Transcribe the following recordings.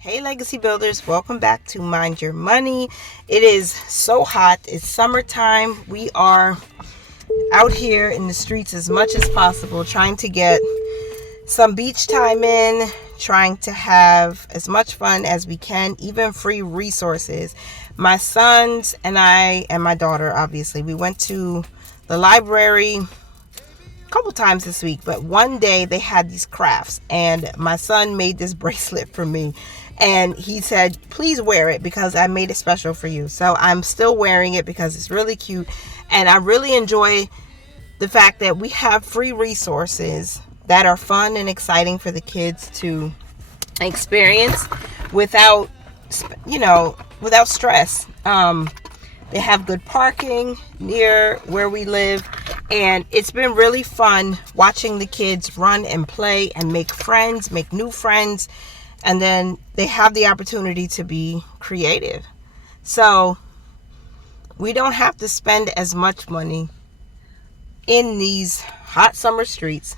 Hey legacy builders, welcome back to Mind Your Money. It is so hot. It's summertime. We are out here in the streets as much as possible, trying to get some beach time in, trying to have as much fun as we can, even free resources. My sons and I, and my daughter, obviously, we went to the library a couple times this week, but one day they had these crafts, and my son made this bracelet for me, and he said, please wear it because I made it special for you. So I'm still wearing it because it's really cute, and I really enjoy the fact that we have free resources that are fun and exciting for the kids to experience without stress. They have good parking near where we live, and it's been really fun watching the kids run and play and make friends, make new friends, and then they have the opportunity to be creative. So we don't have to spend as much money in these hot summer streets,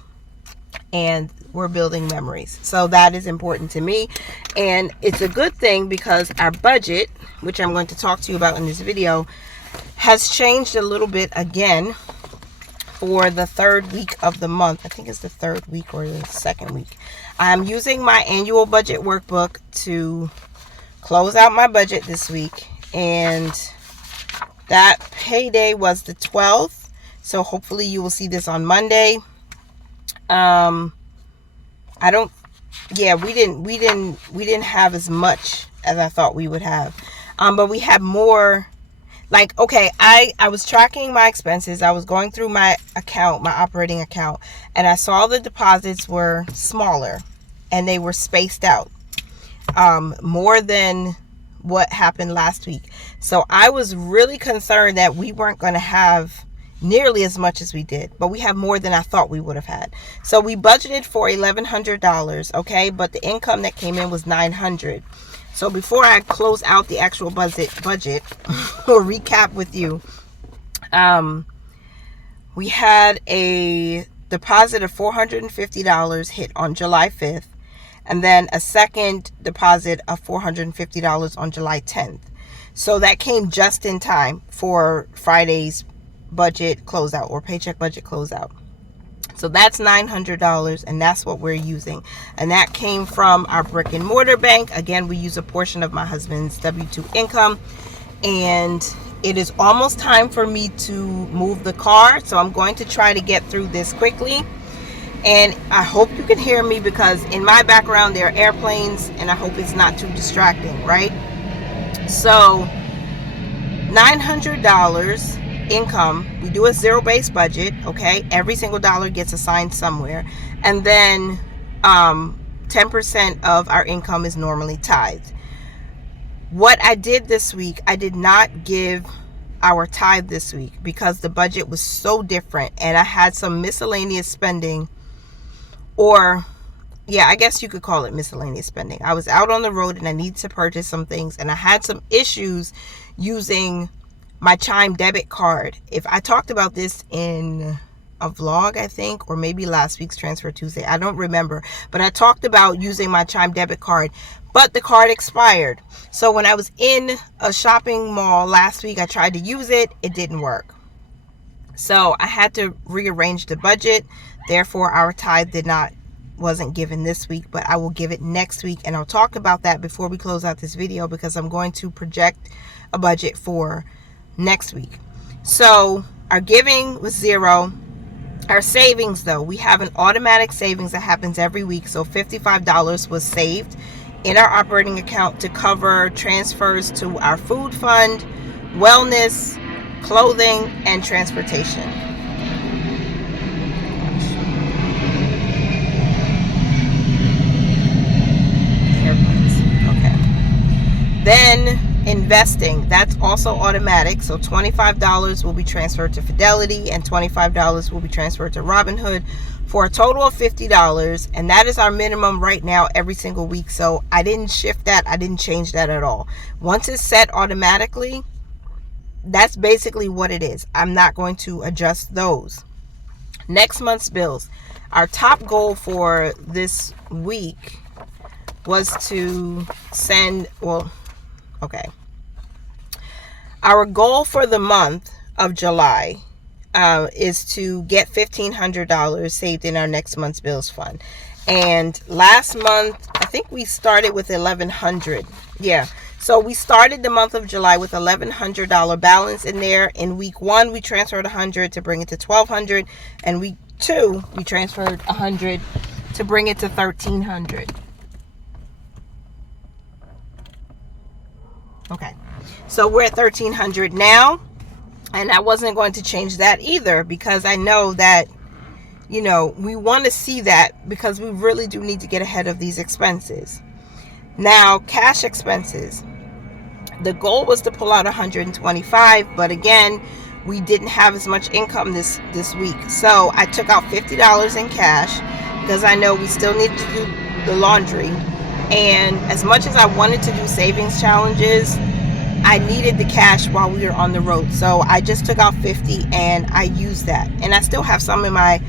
and we're building memories. So that is important to me, and it's a good thing because our budget, which I'm going to talk to you about in this video, has changed a little bit again for the third week of the month. I think it's the third week or the second week. I'm using my annual budget workbook to close out my budget this week, and that payday was the 12th. So hopefully you will see this on Monday. We didn't have as much as I thought we would have. But we had more. Like, okay, I was tracking my expenses. I was going through my account, my operating account, and I saw the deposits were smaller and they were spaced out more than what happened last week. So I was really concerned that we weren't going to have nearly as much as we did, but we have more than I thought we would have had. So we budgeted for $1,100, okay, but the income that came in was $900. So before I close out the actual budget or recap with you, we had a deposit of $450 hit on July 5th, and then a second deposit of $450 on July 10th. So that came just in time for Friday's budget closeout or paycheck budget closeout. So that's $900, and that's what we're using. And that came from our brick and mortar bank. Again, we use a portion of my husband's W-2 income. And it is almost time for me to move the car. So I'm going to try to get through this quickly. And I hope you can hear me because in my background there are airplanes, and I hope it's not too distracting, right? So $900 income. We do a zero-based budget, okay? Every single dollar gets assigned somewhere, and then 10% of our income is normally tithed. What I did this week, I did not give our tithe this week because the budget was so different, and I had some miscellaneous spending, or yeah, I guess you could call it miscellaneous spending. I was out on the road and I needed to purchase some things, and I had some issues using my Chime debit card. If I talked about this in a vlog, I think, or maybe last week's Transfer Tuesday, I don't remember, but I talked about using my Chime debit card, but the card expired. So when I was in a shopping mall last week, I tried to use it. It didn't work. So I had to rearrange the budget. Therefore, our tithe wasn't given this week, but I will give it next week, and I'll talk about that before we close out this video because I'm going to project a budget for next week. So our giving was zero. Our savings, though, we have an automatic savings that happens every week. So $55 was saved in our operating account to cover transfers to our food fund, wellness, clothing, and transportation. Airplanes. Okay. Then investing, that's also automatic. So $25 will be transferred to Fidelity and $25 will be transferred to Robinhood for a total of $50, and that is our minimum right now every single week. So I didn't shift that, I didn't change that at all. Once it's set automatically, that's basically what it is. I'm not going to adjust those. Next month's bills, our top goal for this week was to send, well, okay. Our goal for the month of July is to get $1,500 saved in our next month's bills fund. And last month, I think we started with $1,100. Yeah. So we started the month of July with $1,100 balance in there. In week 1, we transferred $100 to bring it to $1,200. And week 2, we transferred $100 to bring it to $1,300. Okay. So we're at $1,300 now. And I wasn't going to change that either, because I know that, we want to see that, because we really do need to get ahead of these expenses. Now, cash expenses. The goal was to pull out $125, but again, we didn't have as much income this week. So I took out $50 in cash, because I know we still need to do the laundry. And as much as I wanted to do savings challenges, I needed the cash while we were on the road. So I just took out $50 and I used that. And I still have some in my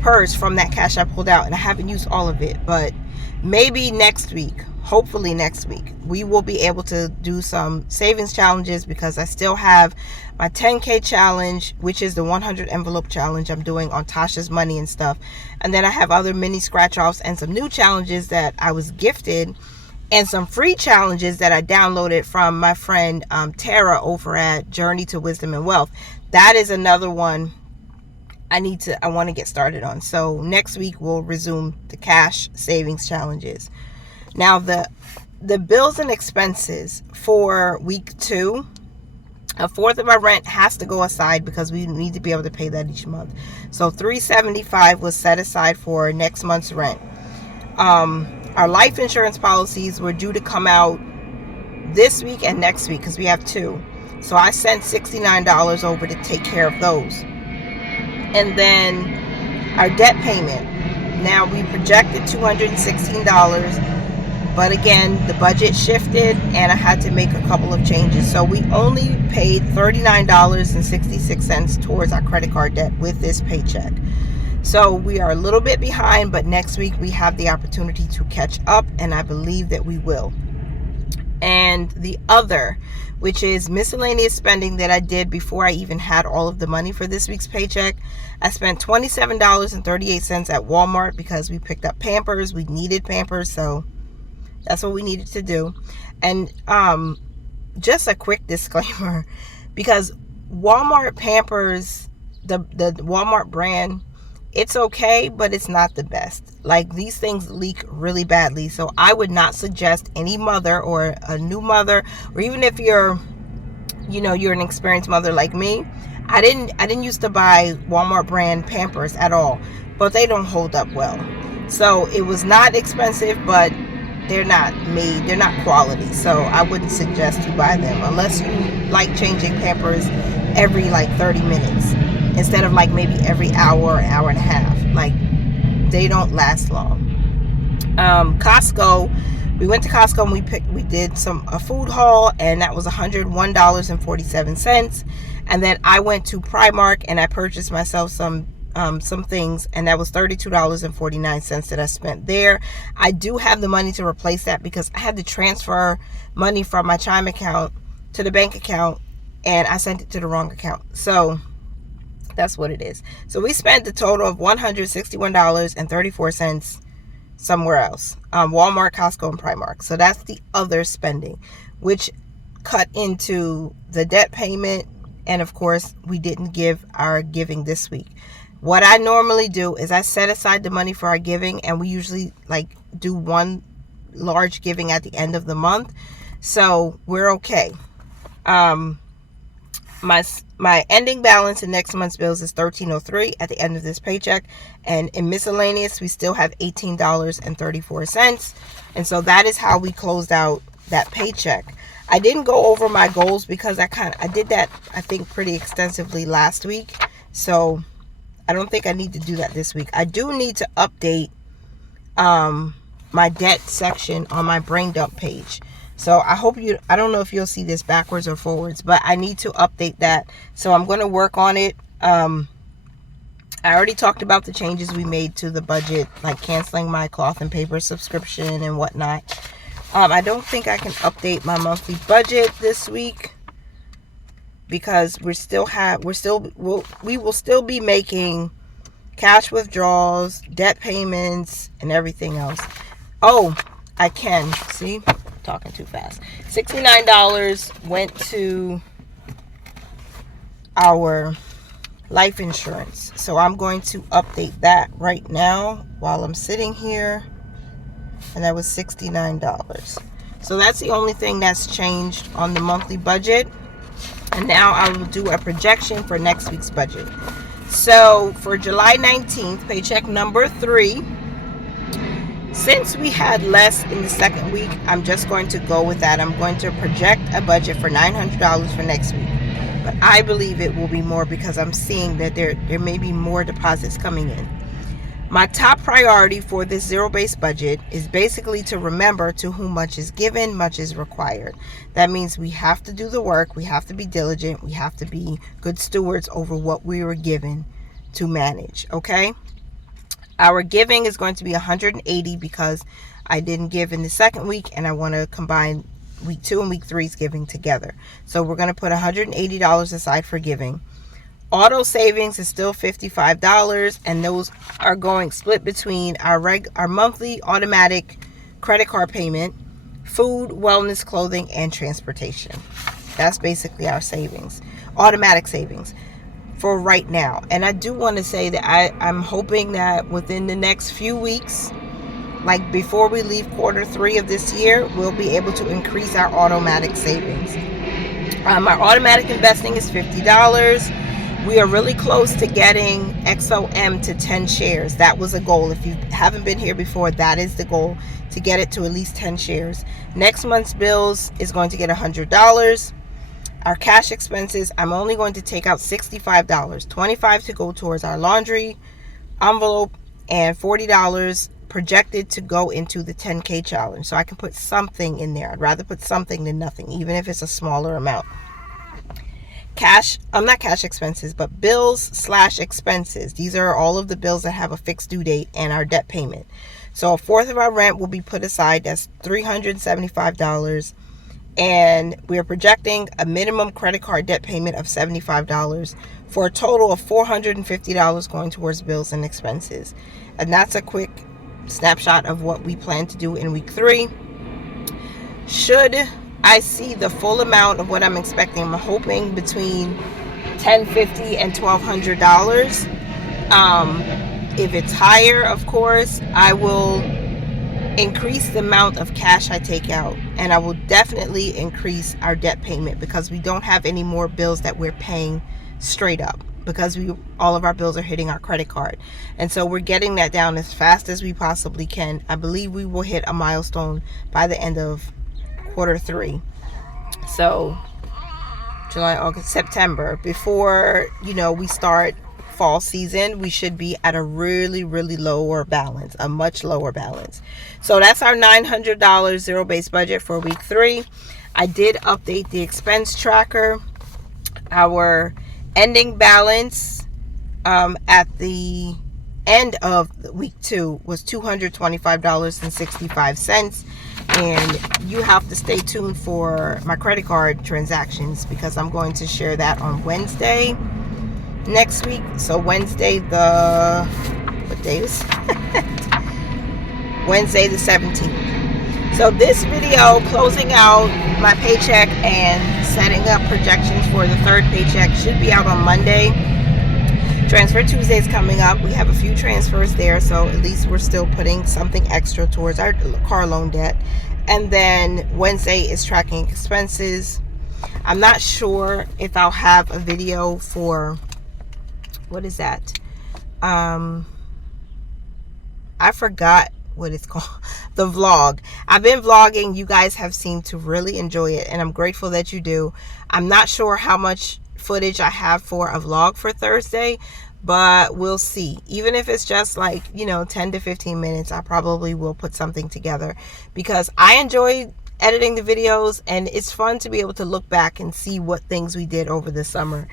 purse from that cash I pulled out, and I haven't used all of it. But maybe next week, hopefully next week, we will be able to do some savings challenges, because I still have my 10K challenge, which is the 100 envelope challenge I'm doing on Tasha's money and stuff. And then I have other mini scratch offs and some new challenges that I was gifted, and some free challenges that I downloaded from my friend Tara over at Journey to Wisdom and Wealth. That is another one I want to get started on. So next week we'll resume the cash savings challenges. Now the bills and expenses for week 2, a fourth of our rent has to go aside, because we need to be able to pay that each month. So $375 was set aside for next month's rent. Our life insurance policies were due to come out this week and next week, because we have 2. So I sent $69 over to take care of those. And then our debt payment. Now we projected $216, but again, the budget shifted and I had to make a couple of changes. So we only paid $39.66 towards our credit card debt with this paycheck. So we are a little bit behind, but next week we have the opportunity to catch up, and I believe that we will. And the other, which is miscellaneous spending that I did before I even had all of the money for this week's paycheck. I spent $27.38 at Walmart, because we picked up Pampers. We needed Pampers, so that's what we needed to do. And just a quick disclaimer, because Walmart Pampers, the Walmart brand, it's okay, but it's not the best. Like, these things leak really badly. So I would not suggest any mother or a new mother, or even if you're an experienced mother like me. I didn't used to buy Walmart brand Pampers at all, but they don't hold up well. So it was not expensive, but they're not quality. So I wouldn't suggest you buy them unless you like changing Pampers every 30 minutes. Instead of maybe every hour and a half. They don't last long. Costco, we went to Costco and we did a food haul, and that was $101.47. And then I went to Primark and I purchased myself some things, and that was $32.49 that I spent there. I do have the money to replace that, because I had to transfer money from my Chime account to the bank account, and I sent it to the wrong account. So that's what it is. So we spent a total of $161.34 somewhere else. Walmart, Costco, and Primark. So that's the other spending, which cut into the debt payment. And of course, we didn't give our giving this week. What I normally do is I set aside the money for our giving, and we usually do one large giving at the end of the month. So we're okay. My ending balance in next month's bills is $1,303 at the end of this paycheck, and in miscellaneous we still have $18.34, and so that is how we closed out that paycheck. I didn't go over my goals, because I did that, I think, pretty extensively last week, so I don't think I need to do that this week. I do need to update my debt section on my brain dump page. So I don't know if you'll see this backwards or forwards, but I need to update that. So I'm going to work on it. I I already talked about the changes we made to the budget, like canceling my cloth and paper subscription and whatnot. I don't think I can update my monthly budget this week because we will still be making cash withdrawals, debt payments, and everything else. Oh, I can. See? Talking too fast. $69 went to our life insurance. So I'm going to update that right now while I'm sitting here. And that was $69. So that's the only thing that's changed on the monthly budget. And now I will do a projection for next week's budget. So for July 19th, paycheck number 3, since we had less in the second week, I'm just going to go with that. I'm going to project a budget for $900 for next week. But I believe it will be more because I'm seeing that there may be more deposits coming in. My top priority for this zero-based budget is basically to remember to whom much is given, much is required. That means we have to do the work, we have to be diligent, we have to be good stewards over what we were given to manage, okay? Our giving is going to be $180 because I didn't give in the second week and I want to combine week 2 and week 3's giving together. So we're going to put $180 aside for giving. Auto savings is still $55, and those are going split between our monthly automatic credit card payment, food, wellness, clothing, and transportation. That's basically our savings, automatic savings for right now. And I do want to say that I'm hoping that within the next few weeks, like before we leave quarter 3 of this year, we'll be able to increase our automatic savings. Our automatic investing is $50. We are really close to getting XOM to 10 shares. That was a goal. If you haven't been here before, that is the goal, to get it to at least 10 shares. Next month's bills is going to get $100. Our cash expenses, I'm only going to take out $65. $25 to go towards our laundry envelope and $40 projected to go into the 10K challenge. So I can put something in there. I'd rather put something than nothing, even if it's a smaller amount. Not cash expenses, but bills/expenses. These are all of the bills that have a fixed due date and our debt payment. So 1/4 of our rent will be put aside. That's $375. And we are projecting a minimum credit card debt payment of $75 for a total of $450 going towards bills and expenses. And that's a quick snapshot of what we plan to do in week 3. Should I see the full amount of what I'm expecting, I'm hoping between $1,050 and $1,200. If it's higher, of course, I will increase the amount of cash I take out, and I will definitely increase our debt payment because we don't have any more bills that we're paying straight up because all of our bills are hitting our credit card. And so we're getting that down as fast as we possibly can. I believe we will hit a milestone by the end of quarter 3. So July, August, September, before we start fall season, we should be at a really, really lower balance, a much lower balance. So that's our $900 zero-based budget for week 3. I did update the expense tracker. Our ending balance at the end of week 2 was $225.65. And you have to stay tuned for my credit card transactions because I'm going to share that on Wednesday next week. So Wednesday what day is Wednesday the 17th. So this video closing out my paycheck and setting up projections for the 3rd paycheck should be out on Monday. Transfer Tuesday is coming up. We have a few transfers there, so at least we're still putting something extra towards our car loan debt. And then Wednesday is tracking expenses. I'm not sure if I'll have a video for, what is that? I forgot what it's called. The vlog. I've been vlogging. You guys have seemed to really enjoy it, and I'm grateful that you do. I'm not sure how much footage I have for a vlog for Thursday, but we'll see. Even if it's just like 10 to 15 minutes, I probably will put something together because I enjoy editing the videos, and it's fun to be able to look back and see what things we did over the summer.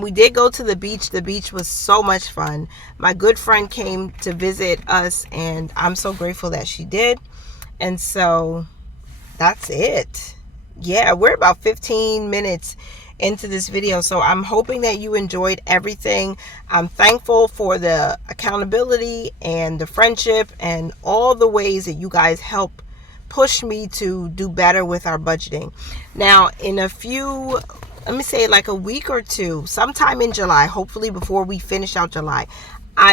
We did go to the beach. The beach was so much fun. My good friend came to visit us, and I'm so grateful that she did. And so that's it. Yeah, we're about 15 minutes into this video, so I'm hoping that you enjoyed everything. I'm thankful for the accountability and the friendship and all the ways that you guys help push me to do better with our budgeting. Now, in a few, let me say like a week or two, sometime in July, hopefully before we finish out July,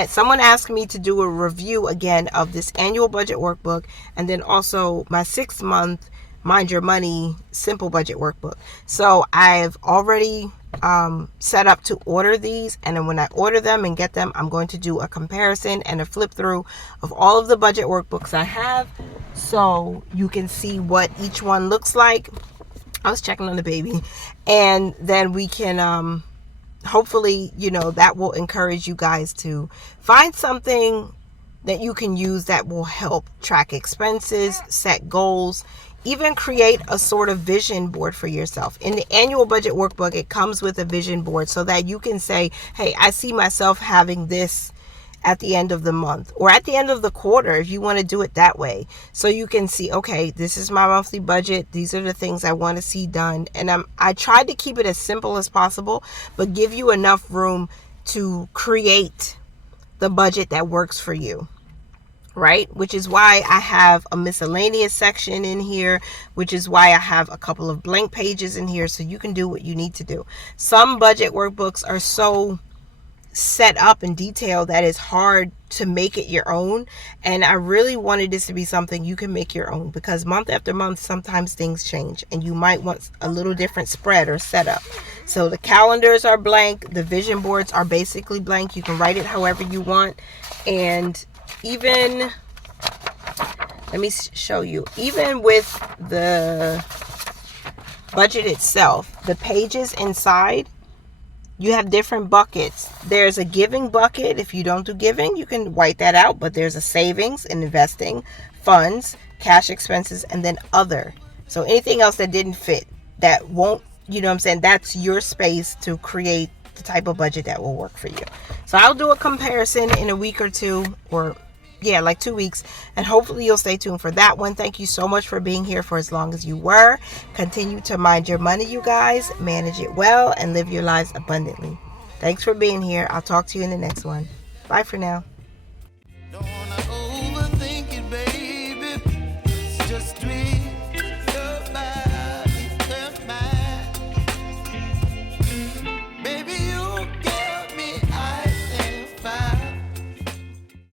someone asked me to do a review again of this annual budget workbook, and then also my 6-month Mind Your Money Simple Budget Workbook. So I've already set up to order these, and then when I order them and get them, I'm going to do a comparison and a flip through of all of the budget workbooks I have, so you can see what each one looks like. I was checking on the baby, and then we can hopefully, that will encourage you guys to find something that you can use that will help track expenses, set goals, even create a sort of vision board for yourself. In the annual budget workbook, it comes with a vision board so that you can say, hey, I see myself having this at the end of the month or at the end of the quarter, if you want to do it that way. So you can see, okay, this is my monthly budget. These are the things I want to see done. And I tried to keep it as simple as possible, but give you enough room to create the budget that works for you. Right? Which is why I have a miscellaneous section in here, which is why I have a couple of blank pages in here so you can do what you need to do. Some budget workbooks are so set up and detailed that it's hard to make it your own, and I really wanted this to be something you can make your own, because month after month sometimes things change and you might want a little different spread or setup. So the calendars are blank, the vision boards are basically blank. You can write it however you want, and even, let me show you, even with the budget itself, the pages inside, you have different buckets. There's a giving bucket. If you don't do giving, you can white that out, but there's a savings and investing, funds, cash expenses, and then other. So anything else that didn't fit, that won't, that's your space to create the type of budget that will work for you. So I'll do a comparison in a week or two, or like 2 weeks, and hopefully you'll stay tuned for that one. Thank you so much for being here for as long as you were. Continue to mind your money, you guys. Manage it well and live your lives abundantly. Thanks for being here. I'll talk to you in the next one. Bye for now.